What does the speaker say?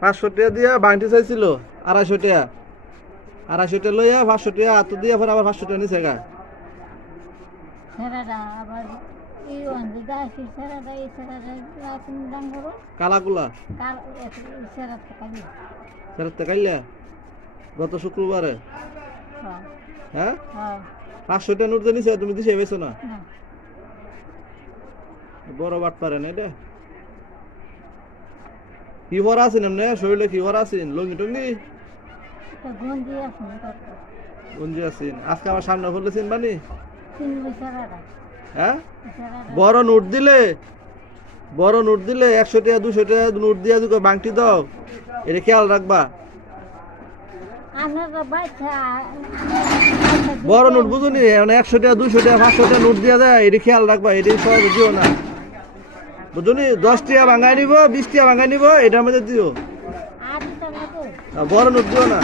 পাঁচশো টাকা দিয়া বাংটি চাইছিল আড়াইশো টাকা। আড়াইশো টাকা লইয়া পাঁচশো টাকা দিয়া পরে আবার পাঁচশো টাকা নিছে গা। কালাকুলা। কাইলা? গত শুক্রবারে। হ্যাঁ। হ্যাঁ? হ্যাঁ। পাঁচশো টাকা নোট দিয়ে নিছে তুমি দিছে পেয়েছ না। না। বড় বাট পারে না এটা? কি ভরা আছেন এমনি শরীরে কি ভরা আছেন লঙ্গি টঙ্গি? গঞ্জি আছে আছেন আজকে আমার সামনে বলেছেন বানি হ্যাঁ? বড় নোট দিলে? বড় নোট দিলে একশো টাকা দুশো টাকা নোট দিয়ে দুটো বাংটি দাও। এটা খেয়াল রাখবা। বড় নোট বুঝুনি মানে একশো টাকা দুশো টাকা পাঁচশো টাকা নোট দিয়ে দেয়। এটা খেয়াল রাখবা এটা সহজে দিও না। বুঝুনি দশ টিয়া ভাঙাই নিব বিশ টিয়া ভাঙাই নিব এটার মধ্যে দিও। বড় নোট দিও না।